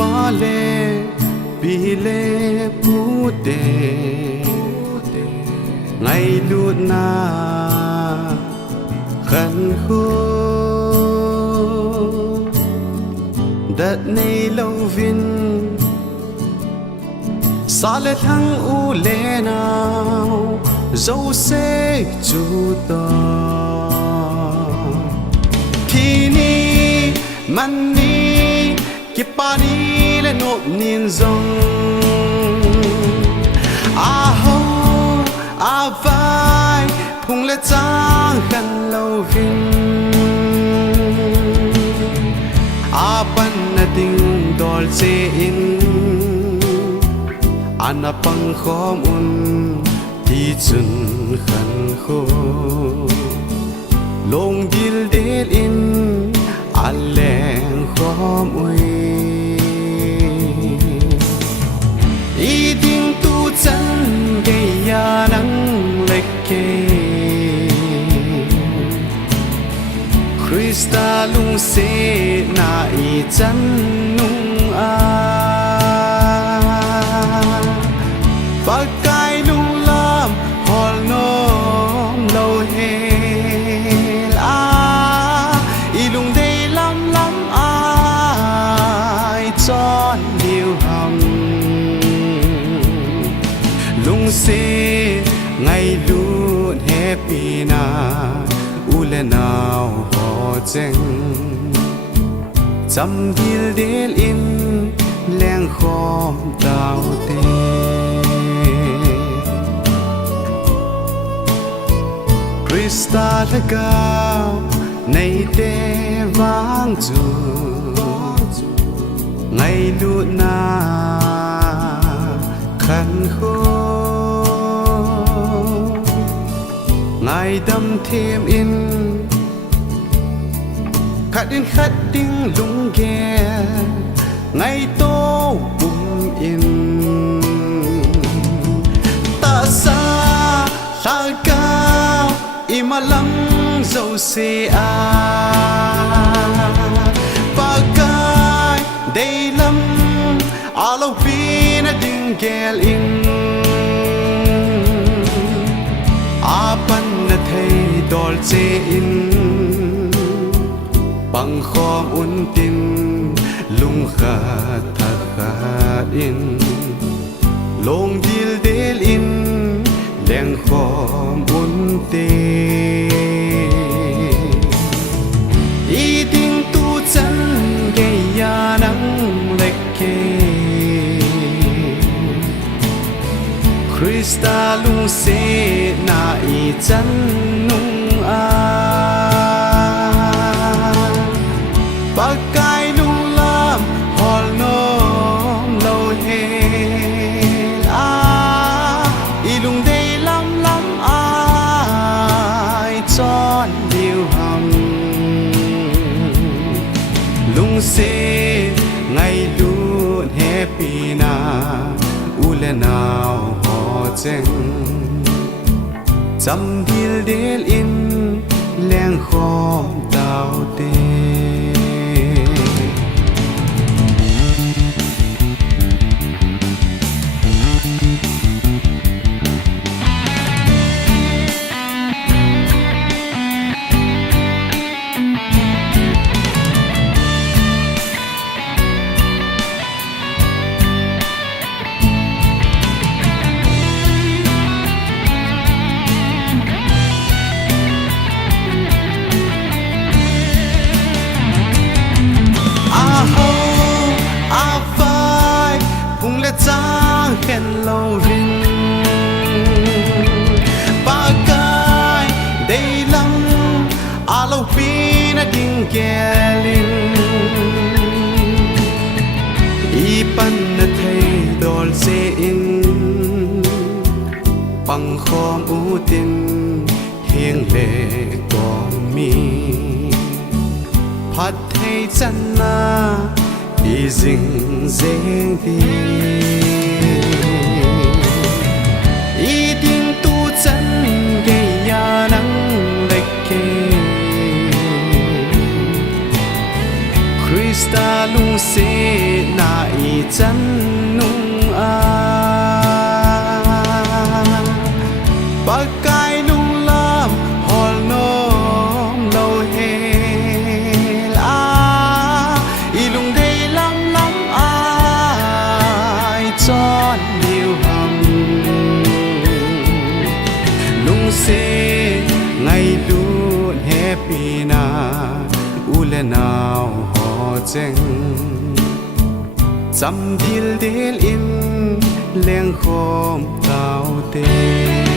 pa le pi le pu te ngày lụt na khăn khô đất này lâu vin xa lệ thăng u lệ nào dấu xe chú ta khi ni man ni kipa ni le nộp niên dòng a hô a vai phung lệ trang khăn lâu vin a pan na ding dol che in ana pang khom un ti chun khan kho long dil del in aleng khom ui i ding tu chan ge ya nang lek ke Krista lung se na i chan nung a Pagkai lung lam hol nom lâu hel a ilung day lam lam ai chọn điều hầm lung se ngày luôn happy na ule nào ho cheng chăm dil del in leng khom tao te Krista la gao nay te vang chu ngày lụt na khăn khô ngày đâm thêm in khát đinh lung ghe ngày tô bùm in ta xa ta cao ima lăng dâu xe a pakai day lam alo pina ding gel in apan na thei dol che in bằng khom un tin lung khat khat in long dil del in leng khom un te i ding tu chan ge ya nang lek ke Krista lung se na i chan nung a Pagkai lung lam hol nom lâu hel a ilung day lam lam ai chọn điều hầm lung se ngày luôn happy na ule nào ho cheng chăm dil del in leng khom tao te trang khen lâu vinh pakai day lam alo pina ding gelin i pan na thei dol se in pang khom u tin hieng le kom mi phat thei chan na i zing zeng ti i ding tu chan ge ya nang lek ke Krista lung se na i chan nung a Bakai lung lam hol nom lo he la ilung dei lam lam ai chon liu hầm lung se ngày luôn happy na u le nào ho cheng chăm dil in leng khom tao te